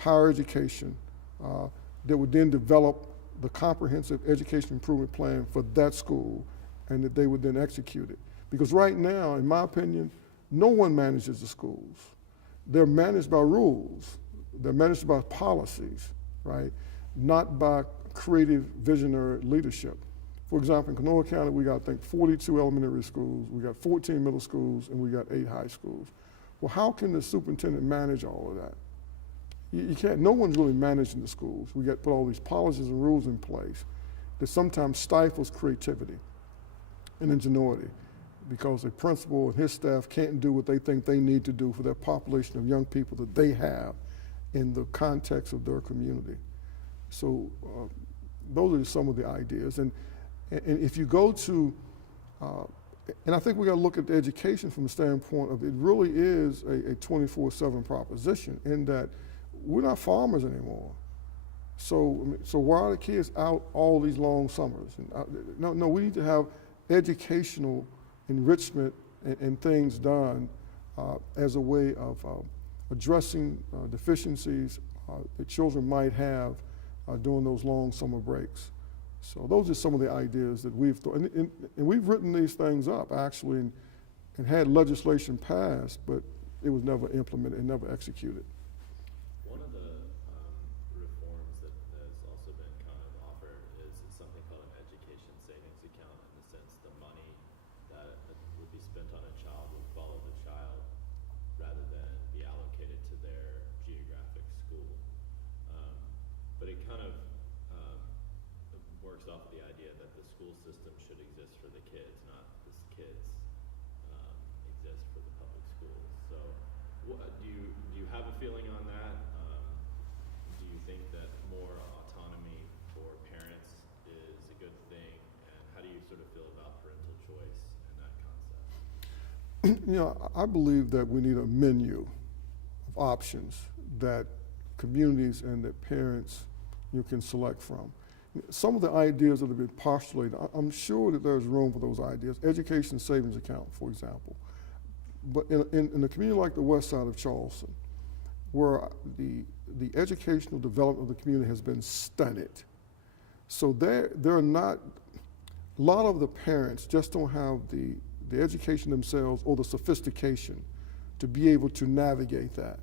higher education that would then develop the comprehensive education improvement plan for that school, and that they would then execute it. Because right now, in my opinion, no one manages the schools. They're managed by rules. They're managed by policies, right? Not by creative visionary leadership. For example, in Kanawha County, we got, I think, 42 elementary schools, we got 14 middle schools, and we got 8 high schools. Well, how can the superintendent manage all of that? You can't, no one's really managing the schools. We got to put all these policies and rules in place that sometimes stifles creativity and ingenuity, because a principal and his staff can't do what they think they need to do for their population of young people that they have in the context of their community. So those are some of the ideas. And if you go to, and I think we got to look at the education from the standpoint of it really is a 24/7 proposition, in that we're not farmers anymore. So why are the kids out all these long summers? No, we need to have educational enrichment and things done as a way of addressing deficiencies that children might have during those long summer breaks. So those are some of the ideas that we've thought, and we've written these things up actually, and had legislation passed, but it was never implemented and never executed. One of the reforms that has also been kind of offered is something called an education savings account, in the sense the money that would be spent on a child would follow the child rather than be allocated to their geographic school. But it kind of works off the idea that the school system should exist for the kids, not the kids exist for the public schools. So do you have a feeling on that? Do you think that more autonomy for parents is a good thing? And how do you sort of feel about parental choice and that concept? You know, I believe that we need a menu of options that communities and that parents can select from. Some of the ideas that have been postulated, I'm sure that there's room for those ideas. Education savings account, for example. But in a community like the west side of Charleston, where the educational development of the community has been stunted, so there are not, a lot of the parents just don't have the education themselves or the sophistication to be able to navigate that.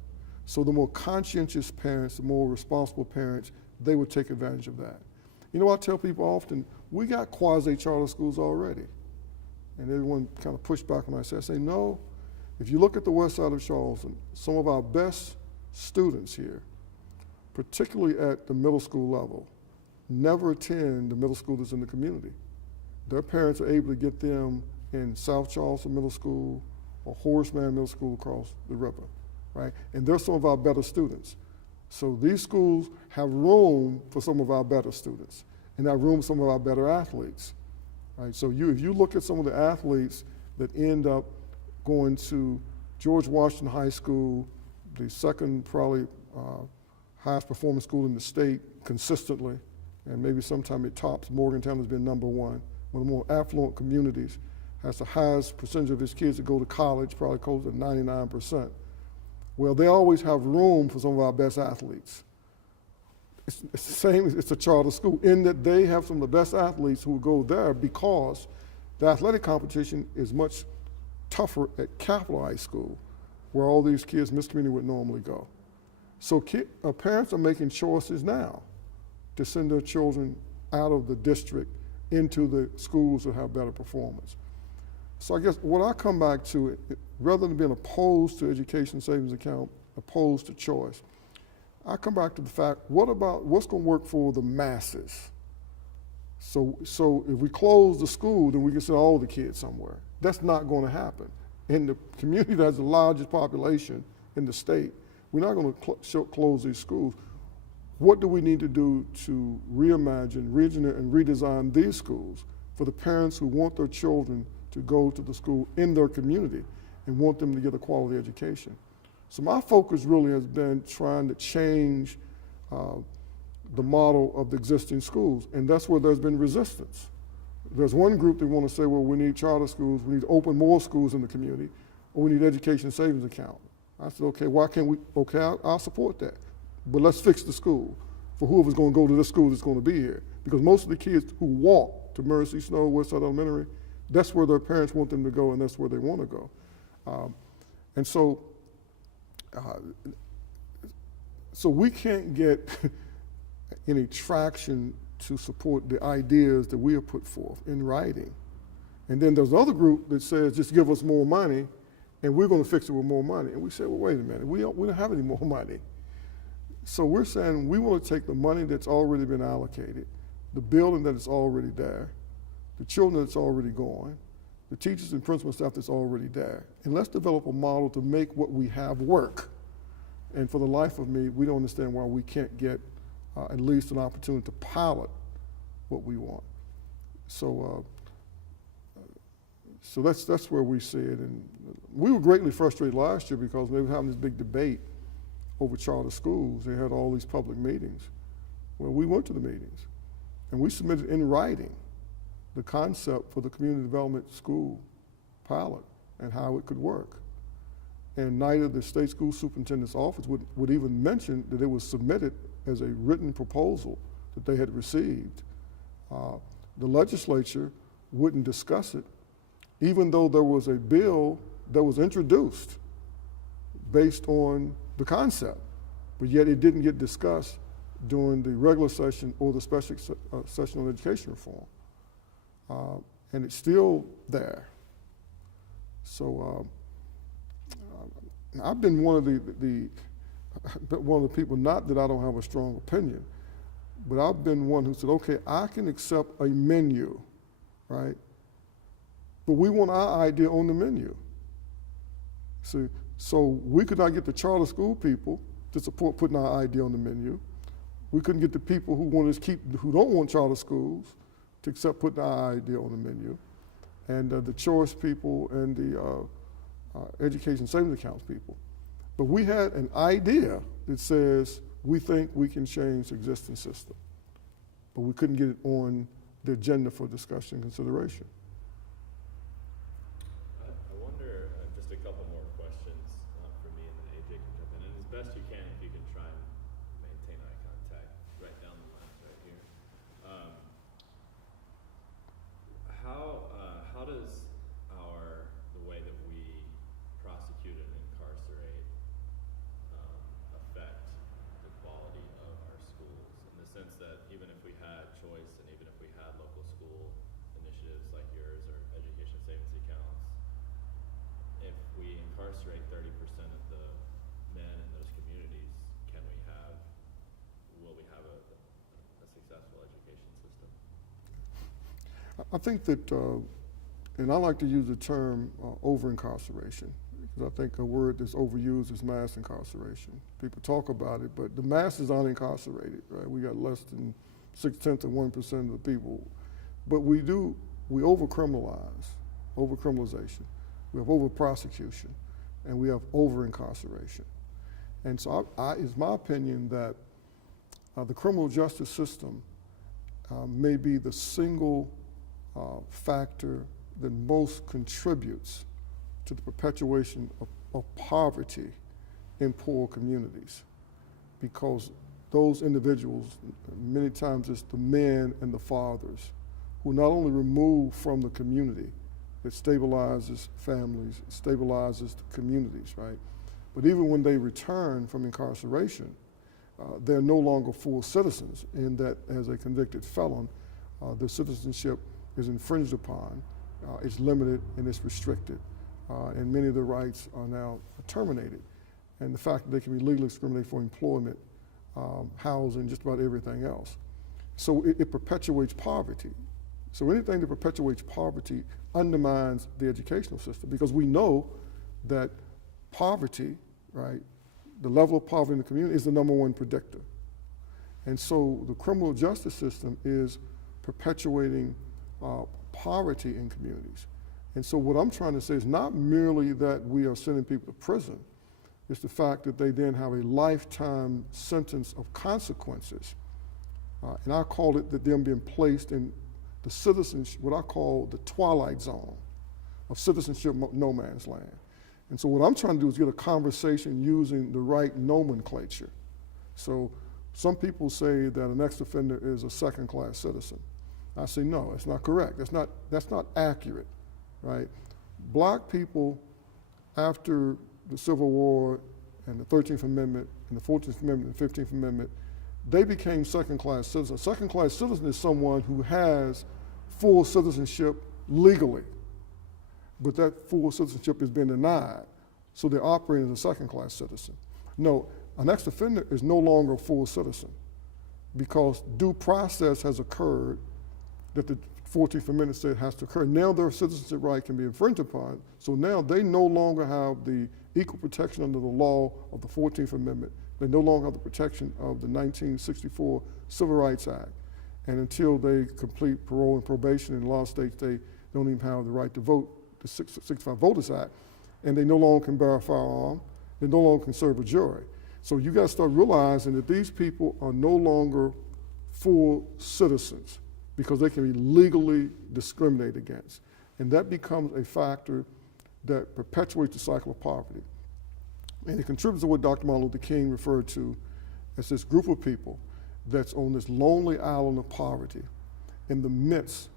So the more conscientious parents, the more responsible parents, they would take advantage of that. You know, I tell people often, we got quasi-charter schools already. And everyone kind of pushed back on that. I say, no, if you look at the west side of Charleston, some of our best students here, particularly at the middle school level, never attend the middle school that's in the community. Their parents are able to get them in South Charleston Middle School or Horace Mann Middle School across the river, right? And they're some of our better students. So these schools have room for some of our better students, and have room for some of our better athletes, right? So if you look at some of the athletes that end up going to George Washington High School, the second probably highest performing school in the state consistently, and maybe sometime it tops, Morgantown has been #1, one of the more affluent communities, has the highest percentage of its kids that go to college, probably close to 99%. Well, they always have room for some of our best athletes. It's the same, it's a charter school, in that they have some of the best athletes who go there because the athletic competition is much tougher at Capital High School, where all these kids in this community would normally go. So parents are making choices now to send their children out of the district into the schools that have better performance. So I guess what I come back to, rather than being opposed to education savings account, opposed to choice, I come back to the fact, what's going to work for the masses? So if we close the school, then we can send all the kids somewhere. That's not going to happen. In the community that has the largest population in the state, we're not going to close these schools. What do we need to do to reimagine, re-engineer, and redesign these schools for the parents who want their children to go to the school in their community and want them to get a quality education? So my focus really has been trying to change the model of the existing schools, and that's where there's been resistance. There's one group that want to say, well, we need charter schools, we need to open more schools in the community, or we need education savings account. I said, okay, why can't we, okay, I'll support that. but let's fix the school for whoever's going to go to this school that's going to be here. Because most of the kids who walk to Mercy Snow, Westside Elementary, that's where their parents want them to go, and that's where they want to go. And so we can't get any traction to support the ideas that we have put forth in writing. And then there's another group that says, just give us more money, and we're going to fix it with more money. And we say, well, wait a minute, we don't have any more money. So we're saying we want to take the money that's already been allocated, the building that is already there, the children that's already going, the teachers and principal staff that's already there, and let's develop a model to make what we have work. And for the life of me, we don't understand why we can't get at least an opportunity to pilot what we want. So that's where we see it. And we were greatly frustrated last year because they were having this big debate over charter schools. They had all these public meetings. Well, we went to the meetings, and we submitted in writing the concept for the community development school pilot and how it could work. And neither the state school superintendent's office would even mention that it was submitted as a written proposal that they had received. The legislature wouldn't discuss it, even though there was a bill that was introduced based on the concept, but yet it didn't get discussed during the regular session or the special session on education reform. And it's still there. So I've been one of the people, not that I don't have a strong opinion, but I've been one who said, okay, I can accept a menu, right? But we want our idea on the menu. See, so we could not get the charter school people to support putting our idea on the menu. We couldn't get the people who don't want charter schools to accept putting our idea on the menu. And the choice people and the education savings accounts people. But we had an idea that says we think we can change the existing system, but we couldn't get it on the agenda for discussion and consideration. I wonder, just a couple more questions for me, and then AJ can jump in. And as best you can, if you can try and maintain eye contact right down the line right here. How does the way that we prosecute and incarcerate affect the quality of our schools, in the sense that even if we had choice and even if we had local school initiatives like yours or education savings accounts, if we incarcerate 30% of the men in those communities, will we have a successful education system? I think that, and I like to use the term over-incarceration, because I think a word that's overused is mass incarceration. People talk about it, but the masses aren't incarcerated, right? We got less than 0.6% of the people. But we over-criminalization. We have over-prosecution, and we have over-incarceration. And so it's my opinion that the criminal justice system may be the single factor that most contributes to the perpetuation of poverty in poor communities, because those individuals, many times it's the men and the fathers, who not only remove from the community, it stabilizes families, stabilizes the communities, right? But even when they return from incarceration, they're no longer full citizens, in that as a convicted felon, their citizenship is infringed upon, it's limited, and it's restricted. And many of their rights are now terminated. And the fact that they can be legally discriminated for employment, housing, just about everything else. So it perpetuates poverty. So anything that perpetuates poverty undermines the educational system, because we know that poverty, right, the level of poverty in the community is the #1 predictor. And so the criminal justice system is perpetuating poverty in communities. And so what I'm trying to say is not merely that we are sending people to prison, it's the fact that they then have a lifetime sentence of consequences. And I call it that them being placed in the citizenship, what I call the twilight zone of citizenship no man's land. And so what I'm trying to do is get a conversation using the right nomenclature So some people say that an ex-offender is a second-class citizen. I say, no, it's not correct. That's not accurate, right? Black people, after the Civil War and the 13th Amendment and the 14th Amendment and the 15th Amendment, they became second-class citizens. A second-class citizen is someone who has full citizenship legally, but that full citizenship has been denied, so they're operating as a second-class citizen. No, an ex-offender is no longer a full citizen because due process has occurred that the 14th Amendment said has to occur. Now their citizenship right can be infringed upon, so now they no longer have the equal protection under the law of the 14th Amendment. They no longer have the protection of the 1964 Civil Rights Act. And until they complete parole and probation in a lot of states, they don't even have the right to vote, the 65 Voters Act, and they no longer can bear a firearm, they no longer can serve a jury. So you gotta start realizing that these people are no longer full citizens because they can be legally discriminated against. And that becomes a factor that perpetuates the cycle of poverty. And it contributes to what Dr. Martin Luther King referred to as this group of people that's on this lonely island of poverty in the midst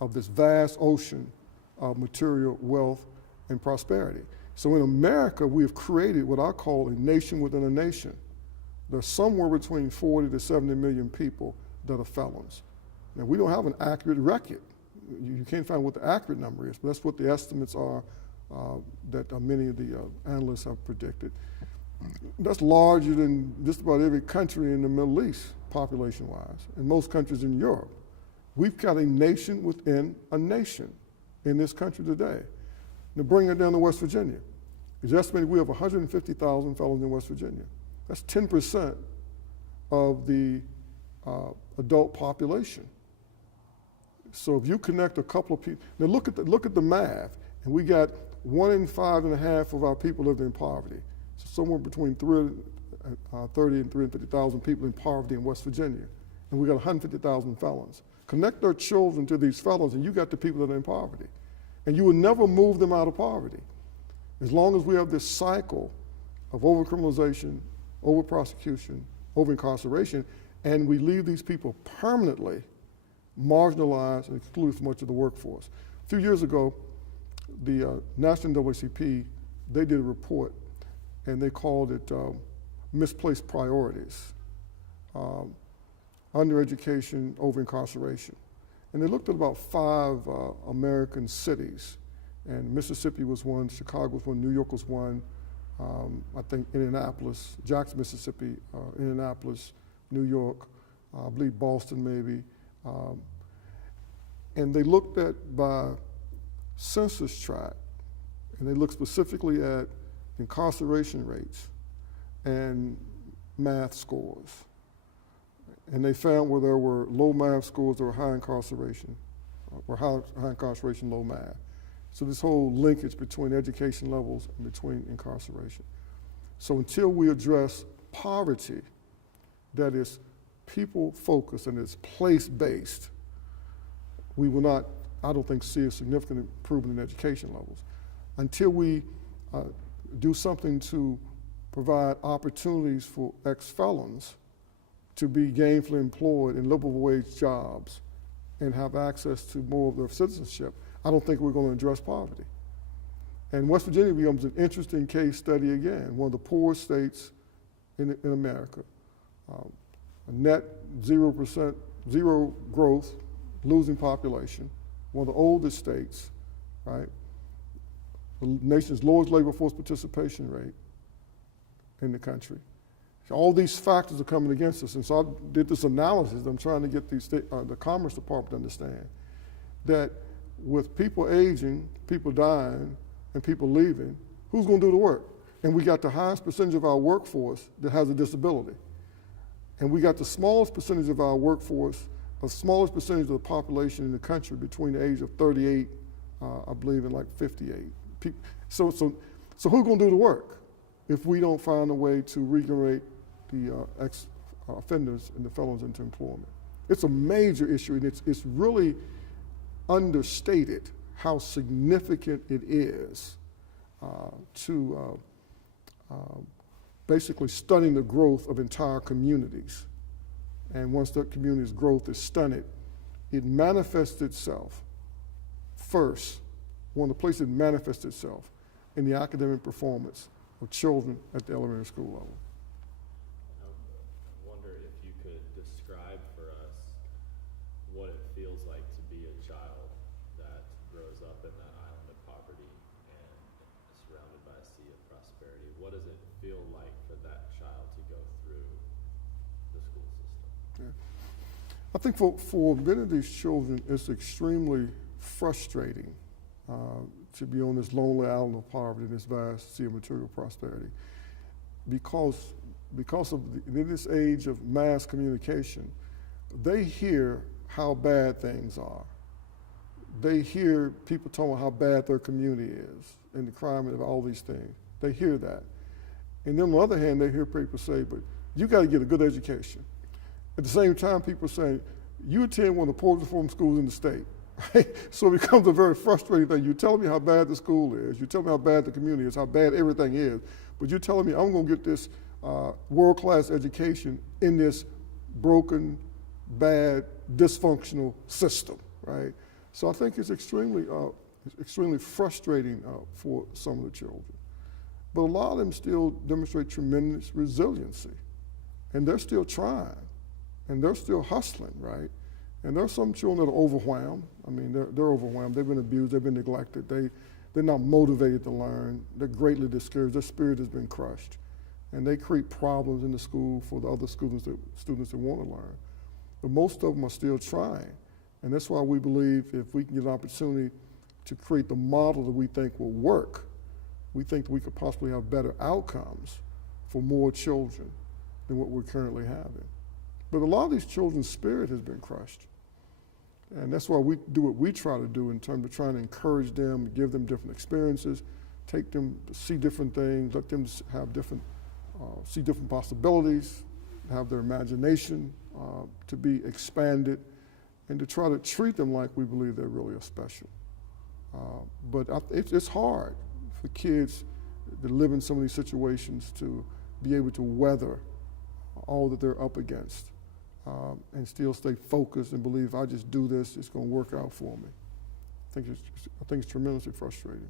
of this vast ocean of material wealth and prosperity. So in America, we have created what I call a nation within a nation. There's somewhere between 40 to 70 million people that are felons. Now, we don't have an accurate record. You can't find what the accurate number is, but that's what the estimates are that many of the analysts have predicted. That's larger than just about every country in the Middle East, population-wise, and most countries in Europe. We've got a nation within a nation in this country today. Now bring it down to West Virginia. It's estimated we have 150,000 felons in West Virginia. That's 10% of the adult population. So if you connect a couple of people, now look at the math, and we got 1 in 5.5 of our people lived in poverty. So somewhere between 30 and 350,000 people in poverty in West Virginia, and we got 150,000 felons. Connect our children to these felons, and you got the people that are in poverty. And you will never move them out of poverty. As long as we have this cycle of overcriminalization, overprosecution, over-incarceration, and we leave these people permanently marginalized and excluded from much of the workforce. A few years ago, the National NAACP, they did a report, and they called it Misplaced Priorities, Undereducation, Over-incarceration. And they looked at about 5 American cities, and Mississippi was one, Chicago was one, New York was one, I think Indianapolis, Jackson, Mississippi, Indianapolis, New York, I believe Boston maybe. And they looked at by census tract, and they looked specifically at incarceration rates and math scores. And they found where there were low math scores, there were high incarceration, or high incarceration, low math. So this whole linkage between education levels and between incarceration. So until we address poverty that is people-focused and is place-based, we will not, I don't think, see a significant improvement in education levels. Until we do something to provide opportunities for ex-felons to be gainfully employed in livable wage jobs and have access to more of their citizenship, I don't think we're going to address poverty. And West Virginia becomes an interesting case study again, one of the poorest states in America. A net 0%, zero growth, losing population, one of the oldest states, right? The nation's lowest labor force participation rate in the country. All these factors are coming against us, and so I did this analysis. I'm trying to get the Commerce Department to understand that with people aging, people dying, and people leaving, who's going to do the work? And we got the highest percentage of our workforce that has a disability. And we got the smallest percentage of our workforce, the smallest percentage of the population in the country between the age of 38, I believe, and like 58. So who's going to do the work if we don't find a way to regenerate the ex-offenders and the felons into employment? It's a major issue, and it's really understated how significant it is to basically stunning the growth of entire communities. And once that community's growth is stunted, it manifests itself first, one of the places it manifests itself in the academic performance of children at the elementary school level. I wonder if you could describe for us what it feels like to be a child that grows up in that island of poverty and surrounded by a sea of prosperity. What does it feel like for that child to go through the school system? I think for many of these children, it's extremely frustrating to be on this lonely island of poverty in this vast sea of material prosperity, because of in this age of mass communication, they hear how bad things are. They hear people talking about how bad their community is and the crime and all these things. They hear that. And then on the other hand, they hear people say, but you got to get a good education. At the same time, people are saying, you attend one of the poorest performing schools in the state. Right? So it becomes a very frustrating thing. You're telling me how bad the school is. You're telling me how bad the community is, how bad everything is. But you're telling me I'm going to get this world-class education in this broken, bad, dysfunctional system, right? So I think it's extremely frustrating for some of the children. But a lot of them still demonstrate tremendous resiliency. And they're still trying. And they're still hustling, right? And there are some children that are overwhelmed. I mean, they're overwhelmed. They've been abused. They've been neglected. They're not motivated to learn. They're greatly discouraged. Their spirit has been crushed. And they create problems in the school for the other students that want to learn. But most of them are still trying. And that's why we believe if we can get an opportunity to create the model that we think will work, we think that we could possibly have better outcomes for more children than what we're currently having. But a lot of these children's spirit has been crushed. And that's why we do what we try to do in terms of trying to encourage them, give them different experiences, take them to see different things, let them have see different possibilities, have their imagination to be expanded, and to try to treat them like we believe they're really special. But it's hard for kids that live in some of these situations to be able to weather all that they're up against. And still stay focused and believe if I just do this, it's going to work out for me. I think it's tremendously frustrating.